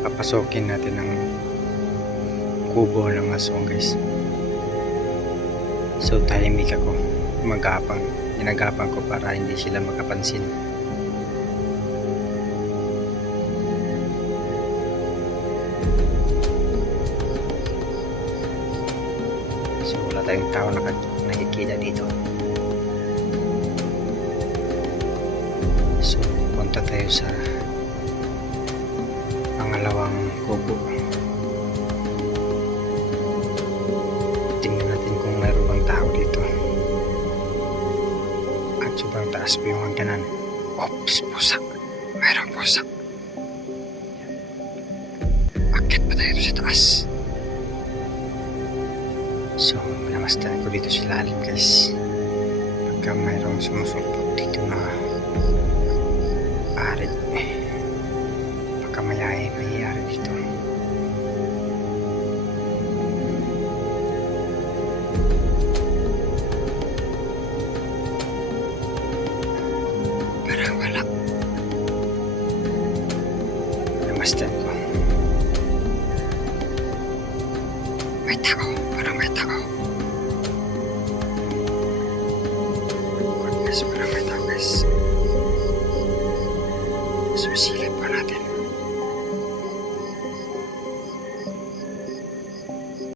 papasukin natin ang kubo ng aswang guys. So tahimik ako. Magapang. Ginagapang ko para hindi sila makapansin. So wala tayong tao na nakikita dito. So punta tayo sa At sobrang taas pa yung hagdanan. Ops, pusa. Mayroong pusa. Akit pa tayo sa taas. So, minamastan ko dito sa lalim guys. Pagka mayroong sumusulpot dito Minamastan ko. May tao. Parang may tao. Good guys, parang may tao guys. So silip pa natin.